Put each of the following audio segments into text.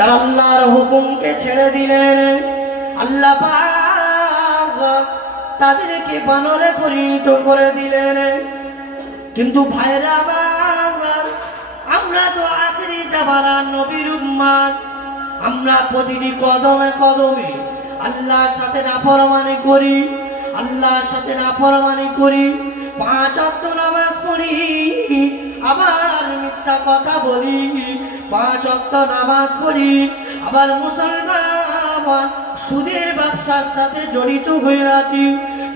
তারা আল্লাহর হুকুমকে ছেড়ে দিলেন। আল্লাহ পাক তাদেরকে বানরে পরিণত করে দিলেন। কিন্তু ভাইরা আমার, আমরা তো আখেরি জামানার নবীর উম্মত। আমরা প্রতিটি কদমে কদমে আল্লাহর সাথে নাফরমানি করি, আল্লাহর সাথে নাফরমানি করি। 5 ওয়াক্ত নামাজ পড়ি, আবার মিথ্যা কথা বলি। 5 ওয়াক্ত নামাজ পড়ি, আবার মুসলমান সুদের ব্যবসার সাথে জড়িত হয়ে আছি।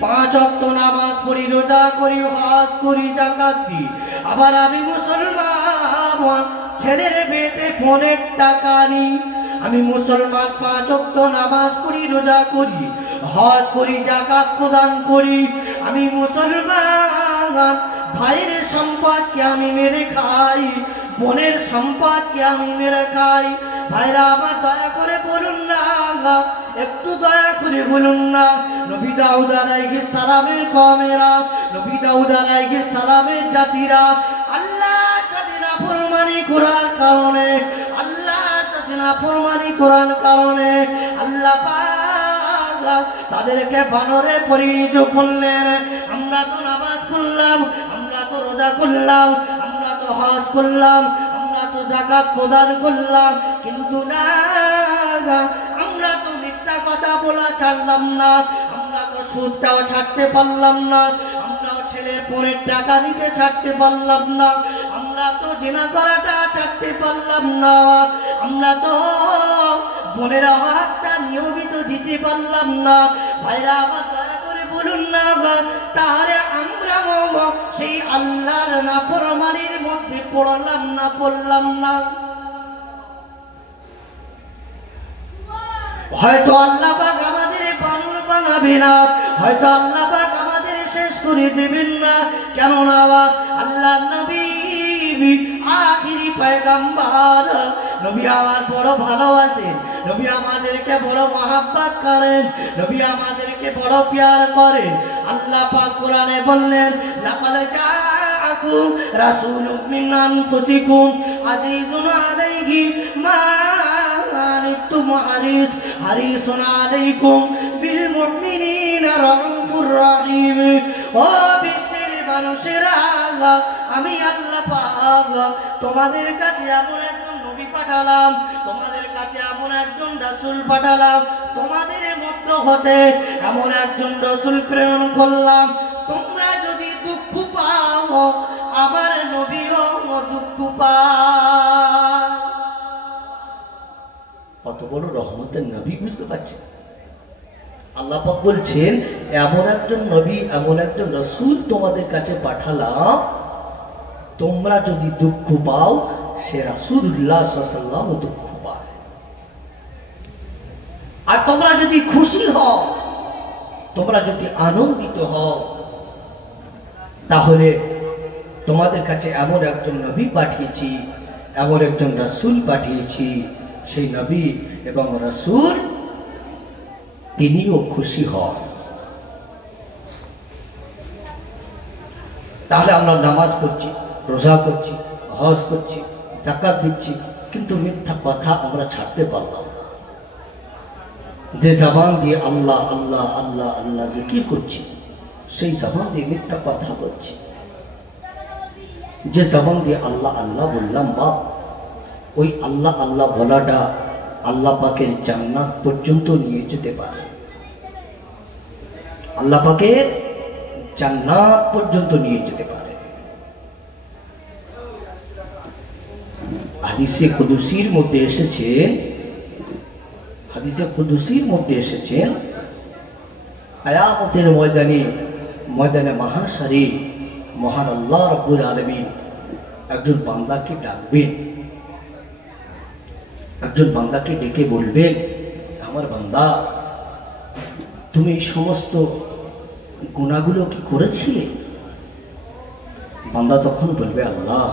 5 ওয়াক্ত নামাজ পড়ি, রোজা করি, হজ করি, যাকাত দিই, আবার আমি মুসলমান ছেলের বিয়েতে ফোনের টাকা নিই। আমি মুসলমান 5 ওয়াক্ত নামাজ পড়ি, রোজা করি, হজ করি, যাকাত প্রদান করি। আমি মুসলমান ভাইয়ের সম্পদকে আমি মেরে খাই, বোনের সম্পদকে আমি মেরে খাই। ভাইরা আমার দয়া করে বলুন না, একটু দয়া করে বলুন না, নবী দাউদ আলাইহিস সালামের কওমেরা, নবী দাউদ আলাইহিস সালামের জাতিরা আল্লাহর সাথে নাফরমানি করার কারণে, আল্লাহর সাথে নাফরমানি করার কারণে আল্লাহ পাক তাদেরকে বানরে পরিণত করলেন। আমরা তো নামাজ পড়লাম, আমরা তো রোজা করলাম, আমরা তো হজ করলাম, আমরা তো যাকাত প্রদান করলাম, কিন্তু না, আমরা তো মিথ্যা কথা বলা ছাড়লাম না, আমরা তো সুদটাও ছাড়তে পারলাম না, আমরাও ছেলের পরের টাকা দিতে ছাড়তে পারলাম না, আমরা তো জিনা করাটা ছাড়তে পারলাম না, আমরা তো বোনের হকটা নিয়মিত দিতে পারলাম না। ভাইরা আমার দয়া করে বলুন না, তাহলে আমরা সেই আল্লাহর নাফরমানির মধ্যে পড়লাম না, পড়লাম না? হয়তো আল্লাহ পাক আমাদের বানর বানাবে না, হয়তো আল্লাহ পাক আমাদের শেষ করে দেবেন না। কেননা আল্লাহর নবী আখিরি পয়গম্বর, নবী আমার বড় ভালোবাসেন, নবী আমাদেরকে বড় মহব্বত করেন, নবী আমাদেরকে বড় প্যার করেন। আল্লাহ পাক কোরআনে বললেন, লাকাদ জাআকুম রাসূলুম মিন আনফুসিকুম আজিজুন আলাইহি মা আনিতুম হারিসুন আলাইকুম বিল মুমিনিনা রাউফুর রহিম। ও বিশ্বের মানুষেরা, আমি আল্লাহ পাক তোমাদের কাছে এমন একজন নবী পাঠালাম, তোমাদের কাছে এমন একজন রাসূল পাঠালাম, তোমাদের মধ্য হতে এমন একজন রাসূল প্রেরণ করলাম, তোমরা যদি দুঃখ পাও আমার নবীও দুঃখ পায়। কত বড় রহমতের নবী, বুঝতে পারছেন? আল্লাহ পাক বলছেন, এমন একজন নবী, এমন একজন রাসূল তোমাদের কাছে পাঠালাম, তোমরা যদি দুঃখ পাও সে রাসূলুল্লাহ সাল্লাল্লাহু আলাইহি ওয়াসাল্লাম দুঃখ পায়। আর তোমরা যদি খুশি হও, তোমরা যদি আনন্দিত হও, তাহলে তোমাদের কাছে এমন একজন নবী পাঠিয়েছি, এমন একজন রাসূল পাঠিয়েছি, সেই নবী এবং রাসূল তিনিও খুশি হন। তাহলে আমরা নামাজ পড়ছি, রোজা করছি, হজ করছি, যাকাত দিচ্ছি, কিন্তু মিথ্যা কথা আমরা ছাড়তে পারলাম না। যে জবান দিয়ে আল্লাহ আল্লাহ আল্লাহ আল্লাহ জিকির করছি, সেই জবান দিয়ে মিথ্যা কথা বলছি। যে জবান দিয়ে আল্লাহ আল্লাহ বললাম, বাপ, ওই আল্লাহ আল্লাহ বলাটা আল্লাহ পাকের জান্নাত পর্যন্ত নিয়ে যেতে পারে, আল্লাহ পাকের জান্নাত পর্যন্ত নিয়ে যেতে পারে। হাদিসে কুদসির মধ্যে এসেছেন, হাদিসে কুদসির মধ্যে এসেছেন, কিয়ামতের ময়দানে মাহাশারে মহান আল্লাহ রাব্বুল আলামিন একজন বান্দাকে ডাকবেন, একজন বান্দাকে ডেকে বলবেন, আমার বান্দা, তুমি এই সমস্ত গুনাহগুলো কি করেছিলে? বান্দা তখন বলবে, আল্লাহ,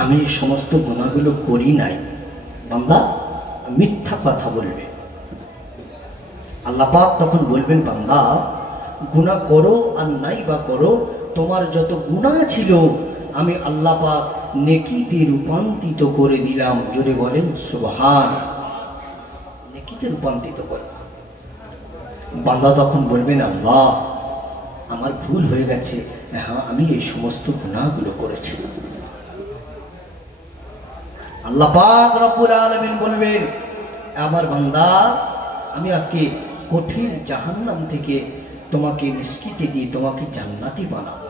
আমি সমস্ত গুনাহগুলো করি নাই। বান্দা মিথ্যা কথা বলবে। আল্লাহ পাক তখন বলবেন, বান্দা, গুনাহ করো আর নাই বা করো, তোমার যত গুনাহ ছিল আমি আল্লাহ পাক নেকিতে রূপান্তরিত করে দিলাম। জোরে বলেন সুবহান। নেকিতে রূপান্তরিত করে। বান্দা তখন বলবেন আল্লাহ আমার ভুল হয়ে গেছে, হ্যাঁ আমি এই সমস্ত গুনাহগুলো করেছি। আল্লাহ পাক রব্বুল আলামিন বলবেন আমার বান্দা আমি আজকে কঠিন জাহান্নাম থেকে তোমাকে নিষ্কৃতি দিয়ে তোমাকে জান্নাতি বানাবো।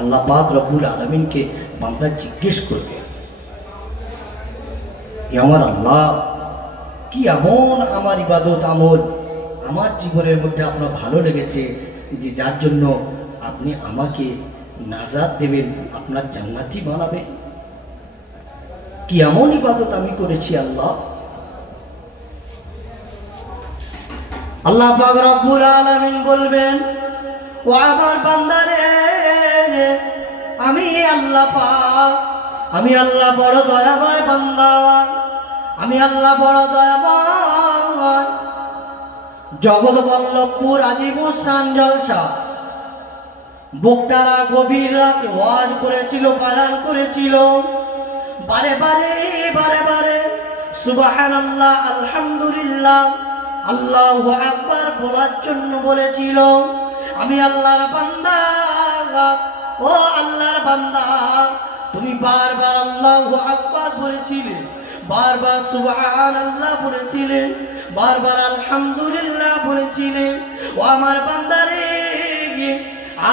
আল্লাহ পাক রব্বুল আলামিনকে বান্দা জিজ্ঞেস করবে আমার আল্লাহ কি এমন আমার ইবাদত আমল আমার জীবনের মধ্যে আপনার ভালো লেগেছে যে যার জন্য আপনি আমাকে নাজাত দেবেন, আপনার জান্নাতি বানাবেন? কি এমন ইবাদত আমি করেছি আল্লাহ? আল্লাহ পাক রব্বুল আলামিন বলবেন ও আমার বান্দারে আমি আল্লাহ পাক, আমি আল্লাহ বড় দয়াময় বান্দা, আমি আল্লাহ বড় দয়াময়। জগৎ বল্লভপুর আজিমুর শান জলসা বক্তারা গভীর রাতে ওয়াজ করেছিল, পালন করেছিল, বারে বারে বারে বারে সুবহানাল্লাহ আলহামদুলিল্লাহ আল্লাহু আকবার বলার জন্য বলেছিল। আমি আল্লাহর বান্দা, ও আল্লাহর বান্দা তুমি বারবার আল্লাহু আকবার বলেছিলে, বারবার সুবহানাল্লাহ বলেছিলে, বারবার আলহামদুলিল্লাহ বলেছিলে। ও আমার বান্দারে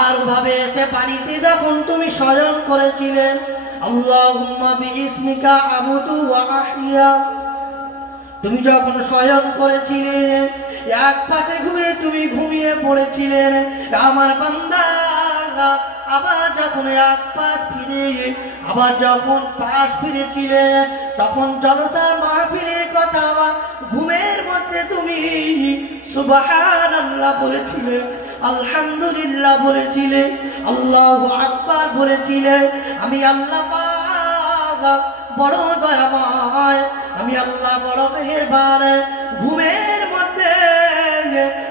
আর ভাবে এসে পানিতে যখন তুমি শয়ন করেছিলেন আল্লাহুম্মা বিইসমিকা আমুতু ওয়া আহইয়া, তুমি যখন শয়ন করেছিলে এক পাশে ঘুমিয়ে তুমি ঘুমিয়ে পড়েছিলেন আমার বান্দা, আবার যখন এক পাশ ফিরে আবার যখন পাশ ফিরেছিলে তখন জলসার মাহফিলের কথা ঘুমের মধ্যে তুমি সুবহানাল্লাহ বলেছিলে, আলহামদুলিল্লাহ বলেছিলে, আল্লাহু আকবার বলেছিলে। আমি আল্লাহ পাক বড় দয়াময়, আমি আল্লাহ বড় মেহেরবান। ঘুমের মধ্যে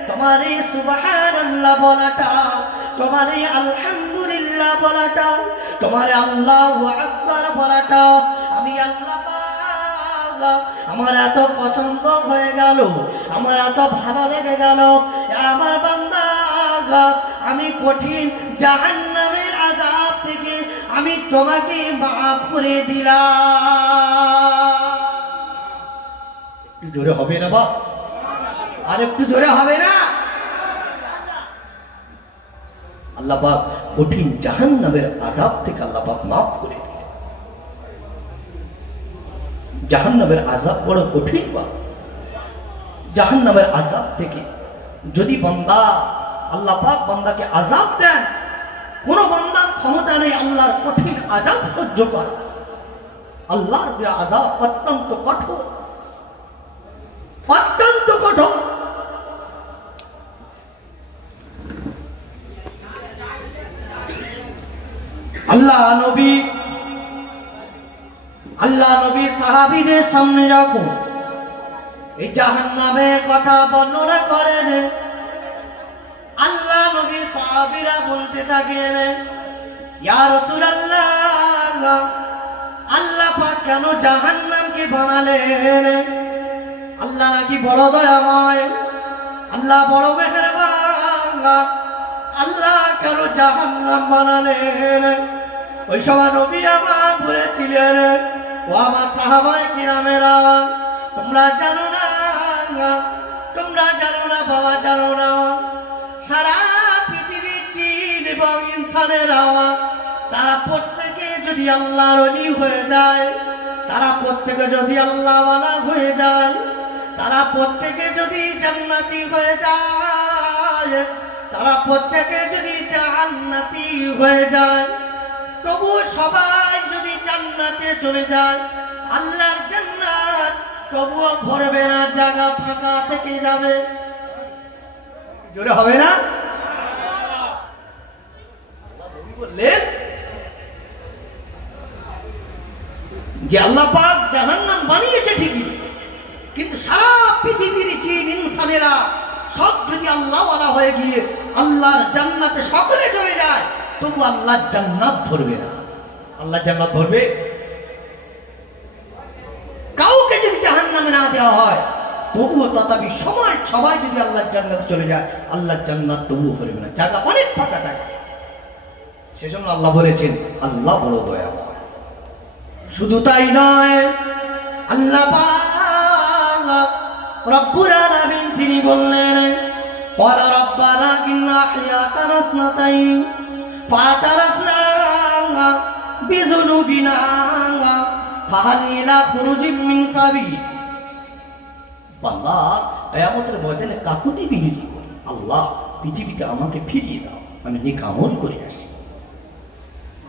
তোমার এই সুবহানাল্লাহ বলাটা, তোমার এই আলহামদুলিল্লাহ বলাটা, তোমার আল্লাহু আকবার বলাটা আমি আল্লাহ পাক আমার এত পছন্দ হয়ে গেল, আমার এত ভালো লেগে গেল। আমার বান্দা আমি কঠিন জাহান্নামের আযাব থেকে আমি তোমাকে মাফ করে দিলাম। একটু জোরে হবে না বাপ? আর একটু জোরে হবে না? আল্লাহ পাক কঠিন জাহান্নামের আযাব থেকে আল্লাহ পাক মাফ করে দিলেন। জাহান্নামের আযাব বড় কঠিন বা জাহান্নামের আযাব থেকে যদি বান্দা আল্লাহ পাক বান্দাকে আযাব দেন, কোন বান্দার ক্ষমতা নেই আল্লাহর কঠিন আযাব সহ্য করা। আল্লাহর যে আযাব অত্যন্ত কঠোর, অত্যন্ত কঠোর। আল্লাহ নবী সাহাবীদের সামনে যখন এই জাহান্নামের কথা বর্ণনা করেন আল্লাহ নবী সাহাবীরা বলতে থাকেন ইয়া রাসূলুল্লাহ আল্লাহ পাক কেন জাহান্নামকে বানালেন? আল্লাহ নাকি বড় দয়াময়, আল্লাহ বড় মেহেরবান, আল্লাহ কেন জাহান্নাম বানালেন? ওই সময় নবী আমার বলেছিলেন ও আমার সাহাবায়ে কিরামেরা তোমরা জানো না, তোমরা জানো না বাবা, জানো না সারা পৃথিবীর জিন এবং ইনসানেরা তারা প্রত্যেকে যদি আল্লাহর ওলি হয়ে যায়, তারা প্রত্যেকে যদি আল্লাহওয়ালা হয়ে যায়, তারা প্রত্যেকে যদি জান্নাতি হয়ে যায়, তারা প্রত্যেকে যদি জান্নাতি হয়ে যায়, তবু সবাই যদি জান্নাতে চলে যায় আল্লাহর জান্নাত তবুও ভরবে না, জায়গা ফাঁকা থেকে যাবে। জোরে হবে না? বললেন যে আল্লাহ পাক জাহান্নাম বানিয়েছে ঠিকই, কিন্তু সারা পৃথিবীর জিন ইনসানেরা সব যদি আল্লাহওয়ালা হয়ে গিয়ে আল্লাহর জান্নাতে সকলে চলে যায়, তবু আল্লাহ জান্নাত ধরবে না। আল্লাহ জান্নাত ধরবে? কাউকে যদি জাহান্নামে না দেওয়া হয় তবুও তথাপি সবাই যদি আল্লাহর জান্নাতে চলে যায়, আল্লাহর জান্নাত তবুও ভরবে না, জায়গা অনেক ফাঁকা থাকে। সেজন্য আল্লাহ বলেছেন আল্লাহ বড় দয়াময়। শুধু তাই নয়, আল্লাহ পাক রব্বুল আলামিন তিনি বললেন ওয়া রাব্বানা ইন্না হায়াতানা ইসনাতাইন ফাতারাফনা বিযুনুবিনা ফাহাল ইলা খুরুজিন মিন সাবিল। বান্দা কিয়ামতের ময়দানে কাকুতি বিনতি করে, আল্লাহ পৃথিবীতে আমাকে ফিরিয়ে দাও, আমি নেক আমল করে আসি।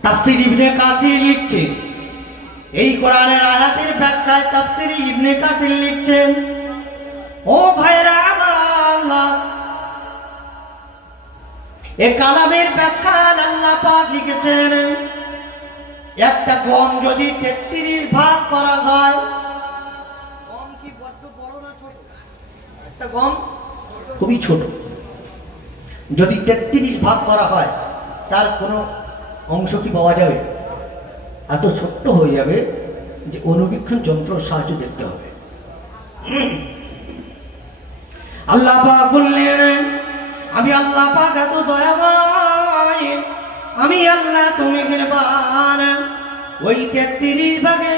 তাফসীর ইবনে কাসির লিখছে, এই কোরআনের আয়াতের ব্যাখ্যায় তাফসীর ইবনে কাসির লিখছেন, ও ভাইরা আমার, এই কালামের ব্যাখ্যা আল্লাহ পাক লিখেছেন, একটা গম যদি 33 ভাগ করা হয়, গম কি বড় বড় না ছোট? একটা গম খুবই ছোট, যদি 33 ভাগ করা হয় তার কোনো অংশ কি পাওয়া যাবে? এত ছোট্ট হয়ে যাবে যে অনুবীক্ষণ যন্ত্র সাহায্য দেখতে হবে। আল্লাহ পাক বললেন আমি আল্লাহ পাক এত দয়াময়, আমি আল্লাহ তুমি মেহেরবান। ওই 33 ভাগে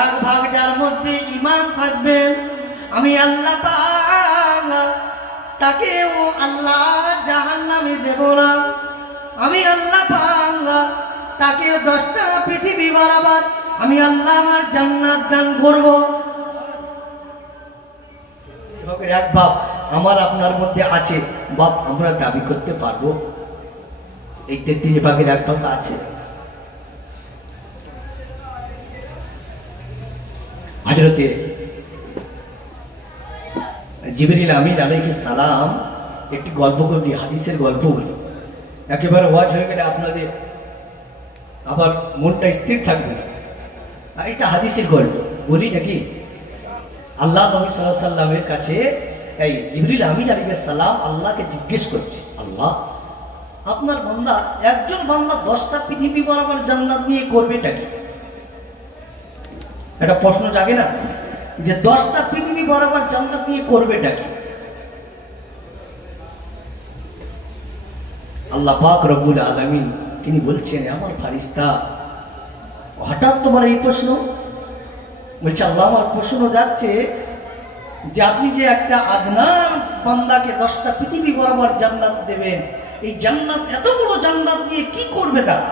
1 ভাগ যার মধ্যে ঈমান থাকবে, আমি আল্লাহ পাক তাকেও আল্লাহ জাহান্নামে দেব না। আমি আল্লাহ পাক তাকে 10টা পৃথিবী বরাবর আমি আল্লাহ আমার জান্নাত দান করব। এক বাপ আমার আপনার মধ্যে আছে, বাপ আমরা দাবি করতে পারবো এই 33 ভাগের 1 ভাগ আছে? হযরতে জিবরিল আমিন আলাইহিস সালাম একটি গল্প বলি, হাদিসের গল্প বলি, একেবারে ওয়াজ হয়ে গেলে আপনাদের আবার মনটা স্থির থাকবে না। এটা হাদিসের গল্প বলি নাকি? আল্লাহ নবী সাল্লাল্লাহু আলাইহি সাল্লামের কাছে এই জিবরিল আমিন আলাইহিস সালাম আল্লাহকে জিজ্ঞেস করছে, আল্লাহ আপনার বান্দা, একজন বান্দা 10টা পৃথিবী বরাবর জান্নাত নিয়ে করবেটা কি? একটা প্রশ্ন জাগে না যে 10টা পৃথিবী বরাবর জান্নাত নিয়ে করবেটা কি? আল্লাহ পাক রব্বুল আলামিন তিনি বলছেন, আমার ফারিস্তা হঠাৎ তোমার এই প্রশ্ন? বলছে আল্লাহ আমার প্রশ্ন যাচ্ছে যে আপনি যে একটা আদনান বান্দাকে 10টা পৃথিবী বরাবর জান্নাত দেবেন, এই জান্নাত এত বড় জান্নাত নিয়ে কি করবে তারা?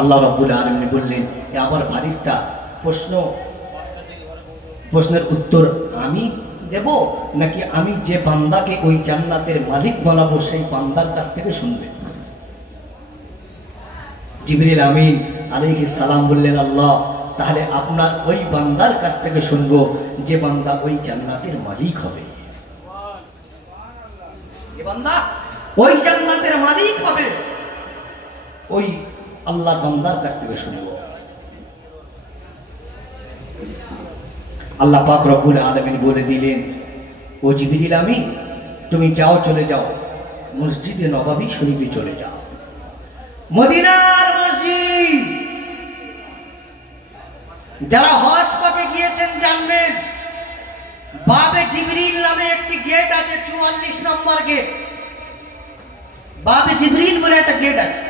আল্লাহ রাব্বুল আলামিন বললেন, আমার ফারিস্তা প্রশ্নের উত্তর আমি দেব নাকি আমি যে বান্দাকে ওই জান্নাতের মালিক বানাবো সেই বান্দার কাছ থেকে শুনবে? জিবরিল আমিন আলাইহিস সালাম বললেন, আল্লাহ তাহলে আপনার ওই বান্দার কাছ থেকে শুনবো যে বান্দা ওই জান্নাতের মালিক হবে। যে বান্দা ওই জান্নাতের মালিক হবে ওই আল্লাহর বান্দার কাছ থেকে শুনবো। আল্লাহ পাক রব্বুল আলামিন বলে দিলেন, ও জিবরিল আমিন তুমি যাও, চলে যাও মসজিদে নববী শরীফে চলে যাও। মদিনার মসজিদ, যারা হজ করতে গিয়েছেন জানবেন বাবে জিবরিল নামে একটি গেট আছে, 44 নম্বর গেট। বাবে জিবরিল বলে একটা গেট আছে,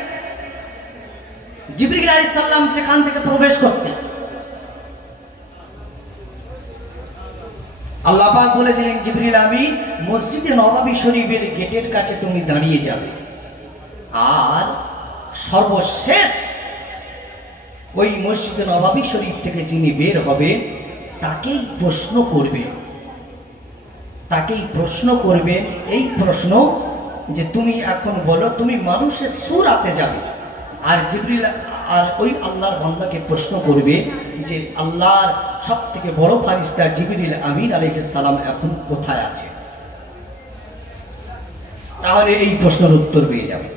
জিবরিল আলাইহিস সালাম সেখান থেকে প্রবেশ করতেন। আল্লাহ পাক বলে দিলেন, জিবরিল আমিন মসজিদে নববী শরীফের গেটের কাছে তুমি দাঁড়িয়ে যাবে, আর সর্বশেষ ওই মসজিদে নববী শরীফ থেকে যিনি বের হবে তাকেই প্রশ্ন করবেন এই প্রশ্ন যে তুমি এখন বলো তুমি মানুষের সূরাতে যাবে, আর জিবরিল আর ওই আল্লাহর বান্দাকে প্রশ্ন করবে যে আল্লাহর সব থেকে বড় ফারিস্তা জিবরিল আমিন আলাইহিস সালাম এখন কোথায় আছে? তাহলে এই প্রশ্নের উত্তর পেয়ে যাবে।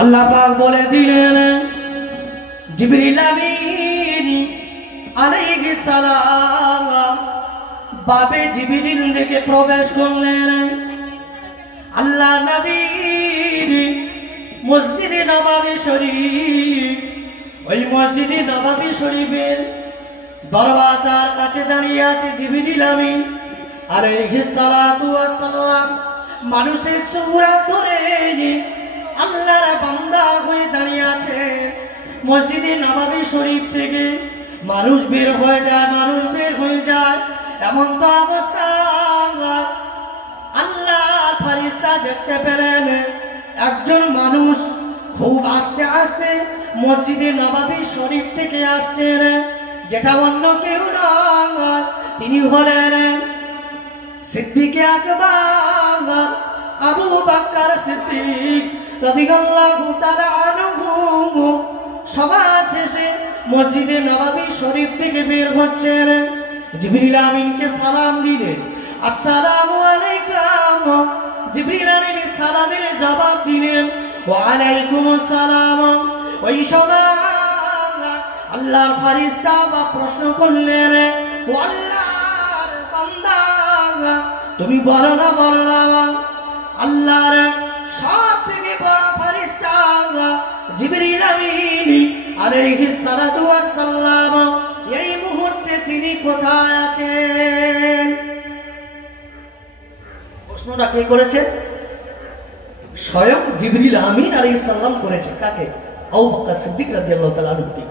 আল্লাহ পাক বলে দিলেন, জিবরিল আমিন আলাইহিস সালাম বাবে জিবরিল থেকে প্রবেশ করলেন। আল্লাহ নবী মসজিদে নববী শরীফ, ওই মসজিদে নববী শরীফের দরওয়াজার কাছে দাঁড়িয়ে আছে জিবরিল আমিন আলাইহিস সালাতু ওয়াস সালাম। মানুষের সূরত ধরে আল্লাহর বান্দা হয়ে দাঁড়িয়ে আছে। মসজিদে নববী শরীফ থেকে মানুষ বের হয়ে যায়, মানুষ বের হয়ে যায়। এমন তো অবস্থা আল্লাহর ফেরেশতা দেখতে পেলেন একজন মানুষ খুব আস্তে আস্তে মসজিদে নববী শরীফ থেকে আসছেন, যেটা অন্য কেউ নয়, তিনি হলেন সিদ্দিকে আকবর আবু বকর সিদ্দিক রাদিয়াল্লাহু তাআলা আনহু। সবার শেষে মসজিদে নববী শরীফ থেকে বের হচ্ছেন, জিবরিল আমিনকে সালাম দিলেন, আসসালামু আলাইকুম। জিবরিল আমিন সালামের জবাব দিলেন, ওয়া আলাইকুমুস সালাম। ওই সময় আল্লাহর ফেরেশতা বা প্রশ্ন করলেন, ও আল্লাহর বান্দা, তুমি বলো না বলো না আল্লাহর সব থেকে বড় ফেরেশতা জিবরিল আমিন আলাইহিস সালাতু ওয়াস সালাম এই মুহূর্তে তিনি কোথায় আছেন? প্রশ্নটা কে করেছে? স্বয়ং জিবরিল আমিন আলাইহিস সালাম করেছে। কাকে? আবু বকর সিদ্দিক রাদিয়াল্লাহু তাআলা আনহু।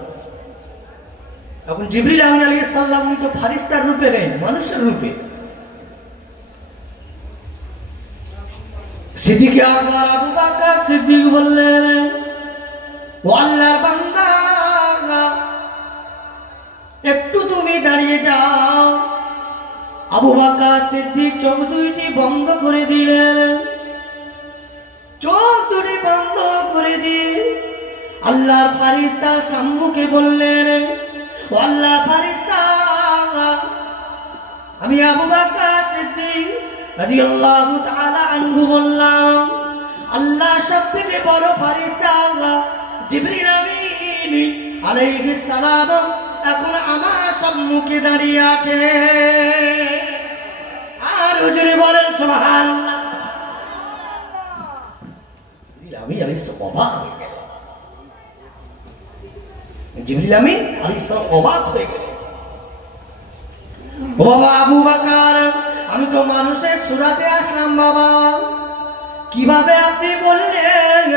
এখন জিবরিল আমিন আলাইহিস সালাম তো ফেরেশতার রূপে নেন, মানুষের রূপে। সিদ্দিকে আকবর আবু বকর সিদ্দিক বললেন, ও আল্লাহর বান্দা, একটু তুমি দাঁড়িয়ে যাও। আবু বকর সিদ্দিক চোখ দুইটি বন্ধ করে দিলেন। চোখ দুটি বন্ধ করে দিয়ে আল্লাহর ফেরেশতা সম্মুখে বললেন, ও আল্লাহর ফেরেশতা, আমি আবু বকর সিদ্দিক রাদিয়াল্লাহু তাআলা আনহু বললাম, আল্লাহ সবথেকে বড় ফেরেশতা জিবরিল আমিন আলাইহিস সালাম এখন আমার সম্মুখে দাঁড়িয়ে আছে। আর হুজুরে বলেন সুবহানাল্লাহ। জিবরিল আমিন আলাইহিস সালাম অবাক হয়ে গেল। জিবরিল আমিন আলাইহিস সালাম অবাক হয়ে গেল। ও বাবা আবু বকর, আমি তো মানুষের সূরাতে আসলাম বাবা, কিভাবে আপনি বললেন?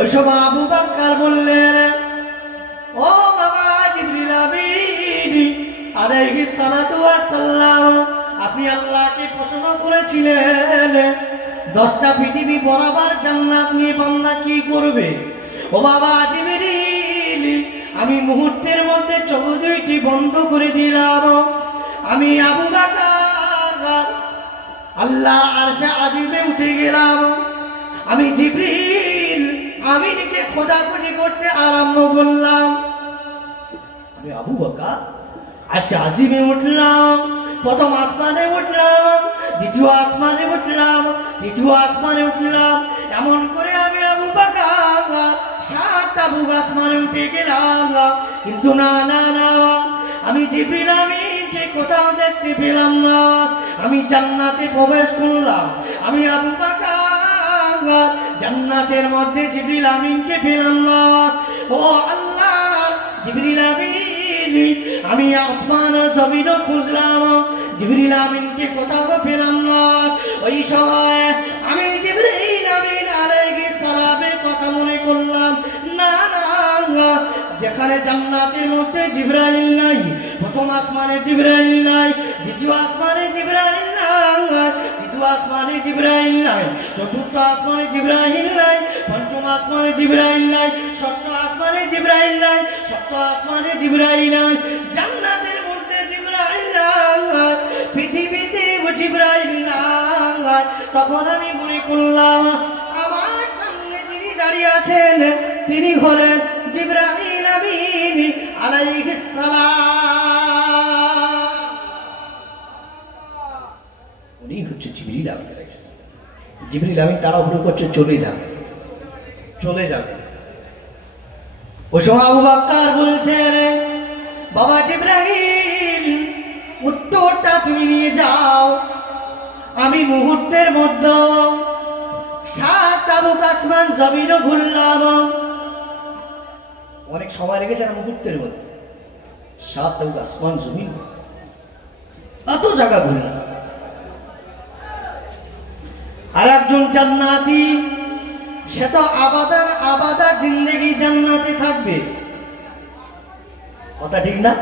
ওই সময় আবু বকর বললেন, ও বাবা জিবরিল আমিন আলাইহিস সালাতু ওয়াস সালাম, আপনি আল্লাহকে প্রশ্ন করেছিলেন 10টা পৃথিবী বরাবর জান্নাত নিয়ে বান্দা কি করবে? ও বাবা জিবরিল, আমি মুহূর্তের মধ্যে চোখ দুইটি বন্ধ করে দিলাম। আমি আবু বকর আল্লাহ আরশে আজিমে উঠে গেলাম। আমি জিবরিল আমিনকে খোঁজাখুঁজি করতে আরম্ভ করলাম। আমি আবু বকর আরশে আজিমে উঠলাম, প্রথম আসমানে উঠলাম, দ্বিতীয় আসমানে উঠলাম, তৃতীয় আসমানে উঠলাম। এমন করে আমি আবু বকর 7টা বুক আসমানে উঠে গেলাম, কিন্তু না না না, আমি জিবরিল আমিনকে কোথাও দেখতে পেলাম না। আমি জান্নাতে প্রবেশ করলাম, আমি আবু বকর জান্নাতের মধ্যে জিবরিল আমিনকে পেলাম না। ও আল্লাহ, জিবরিল আমিন, আমি আসমান জমিন খুঁজলাম, জিবরিল আমিনকে কোথাও পেলাম না। ওই সময় আমি জিবরিল আমিন আলাইহিস সালামের কথা মনে করলাম। না না, যেখানে জান্নাতের মধ্যে জিবরাইল নাই, প্রথম আসমানে জিবরাইল নাই, দ্বিতীয় আসমানে জিবরাইল নাই, তৃতীয় আসমানে জিবরাইল নাই, চতুর্থ আসমানে জিবরাইল নাই, পঞ্চম আসমানে জিবরাইল নাই, ষষ্ঠ আসমানে জিবরাইল নাই, সপ্তম আসমানে জিবরাইল নাই, জান্নাতের মধ্যে জিবরাইল নাই, পৃথিবীতে জিবরাইল নাই। তখন আমি মনে করলাম আমার সামনে যিনি দাঁড়িয়ে আছেন তিনি হলেন জিবরাইল আমিন আলাইহিস সালাম। উনি হচ্ছে জিবরিল আমিন আলাইহিস সালাম। জিবরিল আমিন তাড়াহুড়ো করছে, চলে যাবে চলে যাবে। ওই সময় আবু বকর বলছেন, বাবা জিবরাইল, উত্তরটা তুমি নিয়ে যাও। আমি মুহূর্তের মধ্যে 7 তাবুক আসমান জমিনও ঘুরলাম। অনেক সময় লেগেছে না মুহূর্তের মধ্যে 7 তাবুক আসমান জমিন এত জায়গা ঘুরলাম। আর একজন জান্নাতি, সে তো আবাদান আবাদা জিন্দেগি জান্নাতে থাকবে, কথা ঠিক না?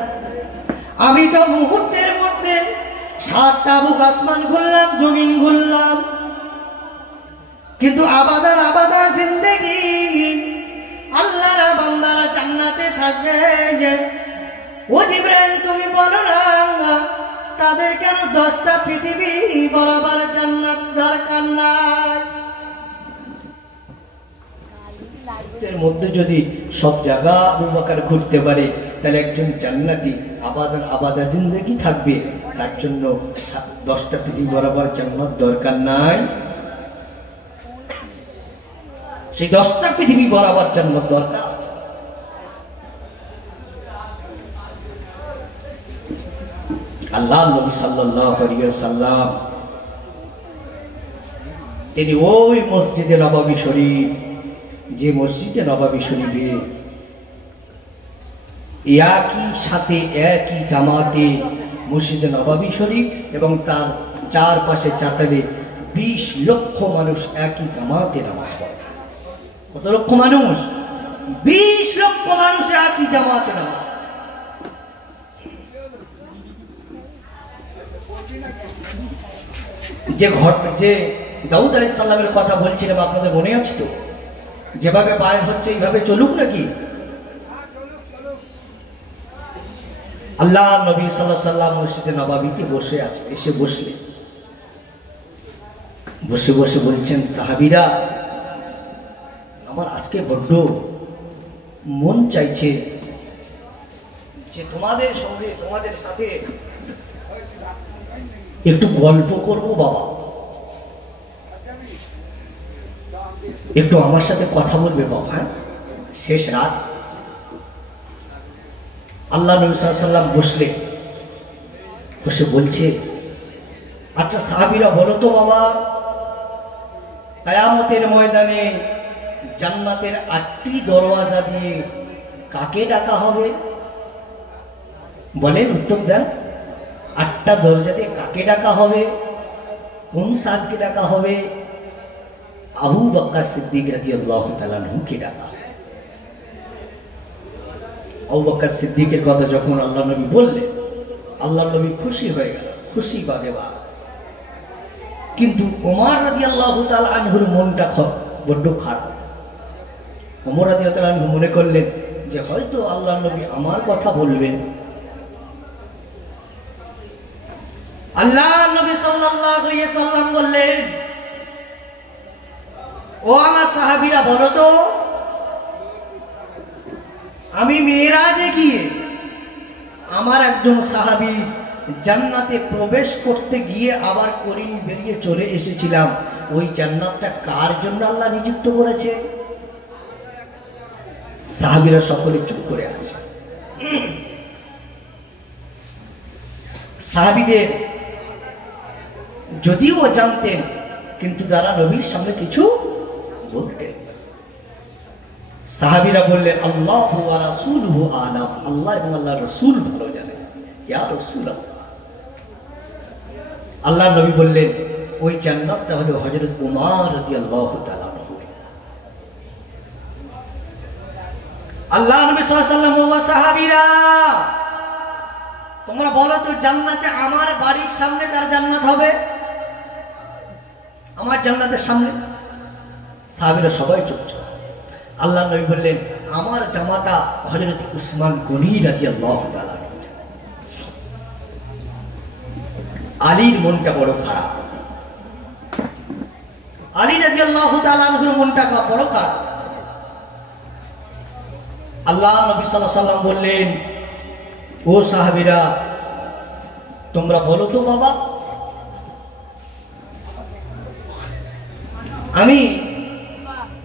আমি তো মুহূর্তের মধ্যে 7 তাবুক আসমান ঘুরলাম, জমিন ঘুরলাম, কিন্তু আবাদান আবাদা জিন্দেগি আল্লাহর বান্দারা জান্নাতে থাকবে। ও জিবরাইল, তুমি বলো না তাদের কেন 10টা পৃথিবী বরাবর জান্নাত দরকার নাই? এর মধ্যে যদি সব জায়গা আবু বকর ঘুরতে পারে, তাহলে একজন জান্নাতি আবাদান আবাদা জিন্দেগি থাকবে, তার জন্য 10টা পৃথিবী বরাবর জান্নাত দরকার নাই। সেই 10টা পৃথিবী বরাবর জান্নাত দরকার আছে। আল্লাহ নবী সাল্লাল্লাহু আলাইহি ওয়াসাল্লাম তিনি ওই মসজিদে নববী শরীফ, যে মসজিদে নববী শরীফে একই সাথে একই জামাতে মসজিদে নববী শরীফ এবং তার চারপাশে চাতালে 20 লক্ষ মানুষ একই জামাতে নামাজ পড়ে। কত লক্ষ মানুষ? 20 লক্ষ মানুষ একই জামাতে নামাজ পড়ে। যে দাউদ আলাইহিস সালামের কথা বলছিলাম, আপনাদের মনে আছে তো? যেভাবে বায়াত হচ্ছে এইভাবে চলুক নাকি? আল্লাহ নবী সাল্লাল্লাহু আলাইহি সাল্লাম মসজিদে নববীতে বসে আছে, এসে বসলে বসে বসে বলছেন, সাহাবীরা, আমার আজকে বড্ড মন চাইছে যে তোমাদের সঙ্গে, তোমাদের সাথে একটু গল্প করব বাবা, একটু আমার সাথে কথা বলবে বাবা। হ্যাঁ, শেষ রাত। আল্লাহ নবী সাল্লাল্লাহু আলাইহি সাল্লাম বসলে, বসে বলছে, আচ্ছা সাহাবীরা বলো তো বাবা, কিয়ামতের ময়দানে জান্নাতের 8টি দরওয়াজা দিয়ে কাকে ডাকা হবে? বলেন, উত্তর দেন। 8টা দরজা দিয়ে কাকে ডাকা হবে? কোন সাহাবীকে ডাকা হবে? আবু বকর সিদ্দিক রাদিয়াল্লাহু তাআলা আনহুকে ডাকা। আবু বকর সিদ্দিকের কথা যখন আল্লাহ নবী বললেন, আল্লাহ নবী খুশি হয়ে গেল, খুশি বাগেবা। কিন্তু ওমর রাদিয়াল্লাহু তাআলা আনহুর মনটা বড্ড খারাপ। ওমর রাদিয়াল্লাহু তাআলা আনহু মনে করলেন যে হয়তো আল্লাহ নবী আমার কথা বলবেন। আল্লাহ নবী সাল্লাল্লাহু আলাইহি সাল্লাম বললেন, ও আমার সাহাবীরা বলো তো, আমি মেরাজে গিয়ে আমার একজন সাহাবী জান্নাতে প্রবেশ করতে গিয়ে আবার করিম বেরিয়ে চলে এসেছিলাম, ওই জান্নাতটা কার জন্য আল্লাহ নিযুক্ত করেছে? সাহাবীরা সকলে চুপ করে আছে। সাহাবীদের যদিও জানতেন, কিন্তু তারা নবীর সামনে কিছু বলতেন। সাহাবীরা বললেন, আল্লাহু ওয়া রাসূলুহু আলাম, আল্লাহ এবং আল্লাহর রাসূল ভালো জানেন। ইয়া রাসূলুল্লাহ, আল্লাহ নবী বললেন, ওই জান্নাতটা হলো হযরত উমর রাদিয়াল্লাহু তাআলা আনহু। আল্লাহ নবী সাল্লাল্লাহু আলাইহি ওয়াসাল্লাম, ও সাহাবীরা, তোমরা বলো তো জান্নাতে আমার বাড়ির সামনে কার জান্নাত হবে? আমার জান্নাতের সামনে। সাহাবীরা সবাই চুপচাপ। আল্লাহ নবী বললেন, আমার জামাতা হযরত উসমান গনি রাদিয়াল্লাহু তাআলা। আলীর মনটা বড় খারাপ। আলী রাদিয়াল্লাহু তাআলা আনহুর মনটা বড় খারাপ। আল্লাহ নবী সাল্লাল্লাহু আলাইহি ওয়াসাল্লাম বললেন, ও সাহাবীরা, তোমরা বলো তো বাবা, আমি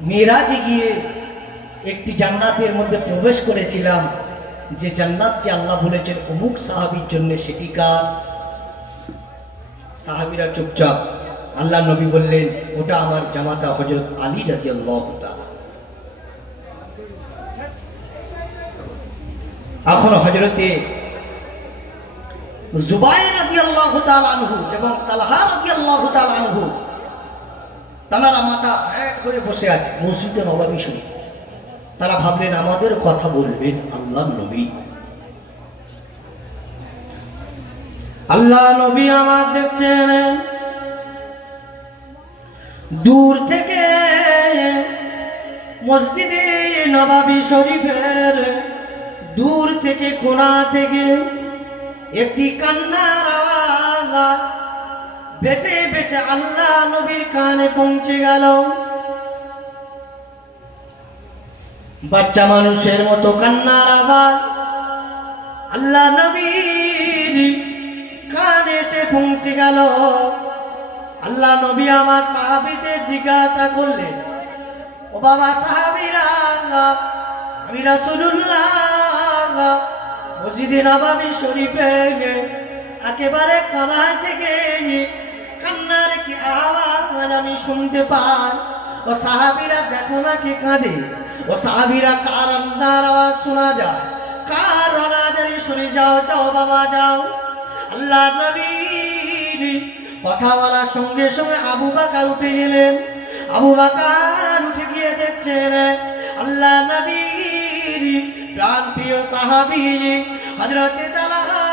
মেরাজে গিয়ে একটি জান্নাতের মধ্যে প্রবেশ করেছিলাম, যে জান্নাতকে আল্লাহ বলেছেন অমুক সাহাবীর জন্য, সেটি কার? সাহাবীরা চুপচাপ। আল্লাহ নবী বললেন, ওটা আমার জামাতা হযরত আলী রাদিয়াল্লাহু তাআলা। এখন হযরতে জুবাইর রাদিয়াল্লাহু তাআলা আনহু এবং তালহা রাদিয়াল্লাহু তাআলা আনহু তারা মাথা হ্যাট করে বসে আছে মসজিদে নববী শরীফ। তারা ভাবলেন আমাদের কথা বলবেন আল্লাহর নবী। আল্লাহ নবী আমার দেখছেন দূর থেকে মসজিদে নববী শরীফের দূর থেকে কোণা থেকে একটি কান্নার আওয়াজ ভেসে ভেসে আল্লাহ নবীর কানে পৌঁছে গেল। বাচ্চা মানুষের মতো কান্নার আওয়াজ আল্লাহ নবীর কানে এসে পৌঁছে গেল। আল্লাহ নবী আমার সাহাবীদের জিজ্ঞাসা করলেন, ও বাবা সাহাবীরা, আমি রাসূলুল্লাহ মসজিদে নববী শরীফে একেবারে কোণা থেকে কান্নার কি আওয়াজ আমি শুনতে পাই। ও সাহাবীরা দেখো না কে কাঁদে। ও সাহাবীরা কার কান্নার আওয়াজ শোনা যায়, কার আওয়াজে শুনে যাও, যাও বাবা যাও। আল্লাহ নবীর কথা বলার সঙ্গে সঙ্গে আবু বকর উঠে গেলেন। আবু বকর উঠে গিয়ে দেখছেন আল্লাহ নবীর প্রাণ প্রিয় সাহাবী হযরত তালহা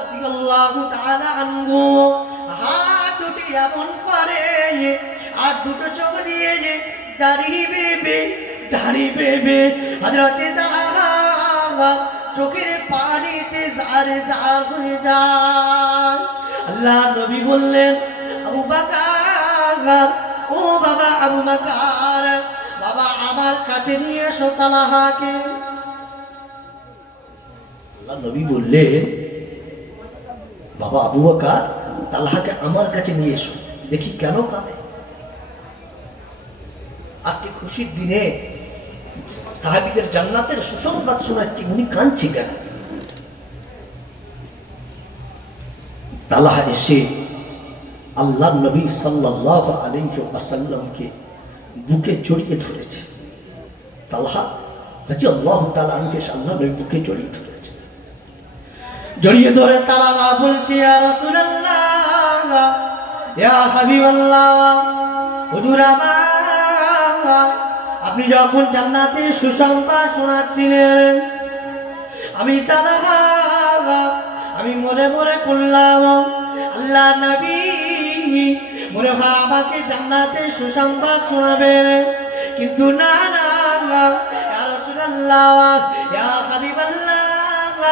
রাদিয়াল্লাহু তাআলা আনহু হাত দুটি এমন করে আর দুটো চোখ দিয়ে দাঁড়িয়ে হযরত তালহা চোখের পানিতে জারে জার হয়ে যায়। আল্লাহ নবী বললেন, আবু বকর, ও বাবা আবু বকর, বাবা আমার কাছে নিয়ে এসো তালহাকে। আল্লাহ নবী বললেন, বাবা আবু বকর, তালহাকে আমার কাছে নিয়ে এসো, দেখি কেন কাঁদে। আজকে খুশির দিনে সাহাবীদের জান্নাতের সুসংবাদ শোনাচ্ছি, উনি কাঁদছে কেন? তালহা এসে আল্লাহ নবী সাল্লাল্লাহু আলাইহি ওয়াসাল্লামকে বুকে জড়িয়ে ধরেছে। তালহা রাদিয়াল্লাহু তাআলা আনহু আল্লাহ নবী বুকে জড়িয়ে ধরেছে। জড়িয়ে ধরে তালহা বলছে, ইয়া রাসূলুল্লাহ, ইয়া হাবিবাল্লাহ, হুজুর আমার, আপনি যখন জান্নাতে সুসংবাদ শোনাচ্ছিলেন, আমি তালহা আমি মনে মনে করলাম আল্লাহ নবী মনে হয় আমাকে জান্নাতে সুসংবাদ শোনাবেন। কিন্তু না না, ইয়া রাসূলুল্লাহ, ইয়া হাবিবাল্লাহ,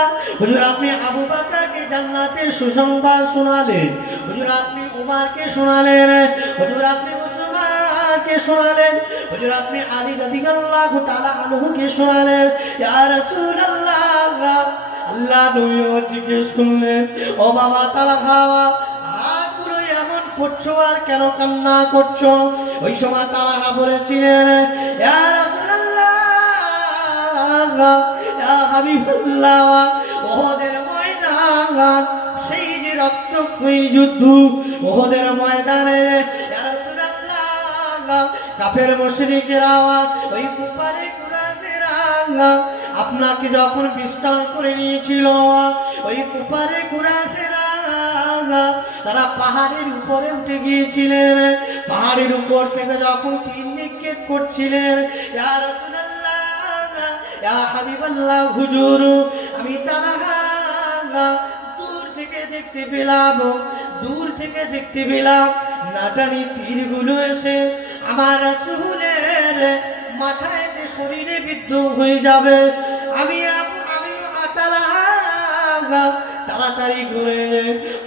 হুজুর আপনি আবু বকরকে জান্নাতের সুসংবাদ শোনালেন, হুজুর আপনি উমরকে শোনালেন, হুজুর আপনি উসমানকে শোনালেন, হুজুর আপনি আলী রাদিয়াল্লাহু তাআলা আনহুকে শোনালেন। ইয়া রাসূলুল্লাহ, আল্লাহ নবী জিজ্ঞেস করলেন, ও বাবা তালহা, হাতগুলো এমন করছো আর কেন কান্না করছো? ওই সময় তালহা বলেছিলেন, ইয়া রাসূলুল্লাহ, ইয়া হাবিবাল্লাহ, ওহদের ময়দান, সেই যে রক্তক্ষয়ী যুদ্ধ ওহদের ময়দানে, ইয়া রাসূলুল্লাহ, কাফের মুশরিকেরা ওই কুফারে কুরাইশরা আপনাকে যখন বিস্তার করে নিয়েছিল, ওই কুফারে কুরাইশরা তারা পাহাড়ের উপরে উঠে গিয়েছিলেন। পাহাড়ের উপর থেকে যখন তীর নিক্ষেপ করছিলেন, ইয়া রাসূলুল্লাহ, ইয়া হাবিবাল্লাহ, হুজুর আমি তালহা দূর থেকে দেখতে পেলাম না জানি তীরগুলো এসে আমার রাসূলের মাথায় শরীরে বিদ্ধ হয়ে যাবে। আমি তাড়াতাড়ি করে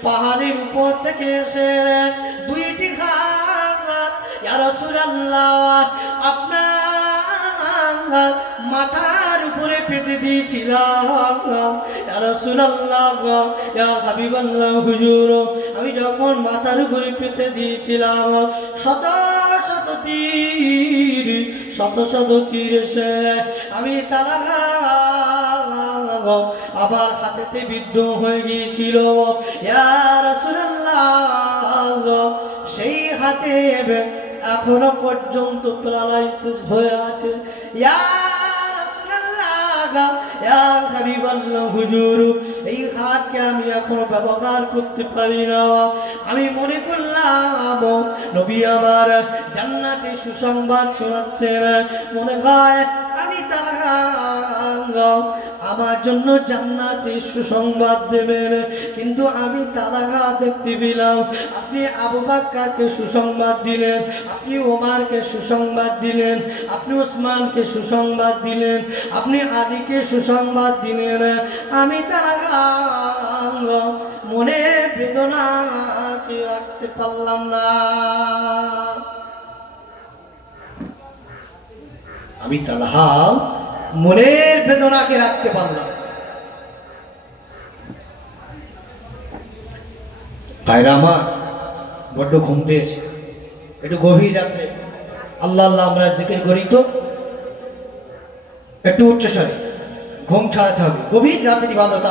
পাহাড়ের উপর থেকে এসে দুইটি ঘাস ইয়া রাসূলুল্লাহ আপনার মাথার উপরে পেতে দিয়েছিলাম। ইয়া রাসূলুল্লাহ, ইয়া হাবিবাল্লাহ, হুজুর আমি যখন মাথার উপরে পেতে দিয়েছিলাম, শত শত তীর এসে আমি তালহা আবার হাতেতে বিদ্ধ হয়ে গিয়েছিল। ইয়া রাসূলুল্লাহ, সেই হাতে এখনো পর্যন্ত প্যারালাইসিস হয়ে আছে। ইয়া রাসূলুল্লাহ, ইয়া হাবিবাল্লাহ হুজুর, এই হাতকে আমি এখনো ব্যবহার করতে পারি না। আমি মনে করলাম নবী আমার জান্নাতে সুসংবাদ শোনাচ্ছেন, মনে হয় আমি তারা আমার জন্য জান্নাতে সুসংবাদ দেবেন। কিন্তু আমি তালাগা দেখতে পেলাম আপনি আবু বকরকে সুসংবাদ দিলেন, আপনি ওমরকে সুসংবাদ দিলেন, আপনি ওসমানকে সুসংবাদ দিলেন, আপনি আলীকে সুসংবাদ দিলেন। আমি তালাগা মনের বেদনাকে রাখতে পারলাম না। আমি তালহা মনের বেদনাকে রাখতে পারলাম। ভাইরা আমার, বড্ড ঘুম পেয়েছে, একটু গভীর রাত্রে আল্লাহ আল্লাহ আমরা জিকির করি তো, একটু উচ্চস্বরে ঘুম ছাড়াতে হবে। গভীর রাতের ইবাদত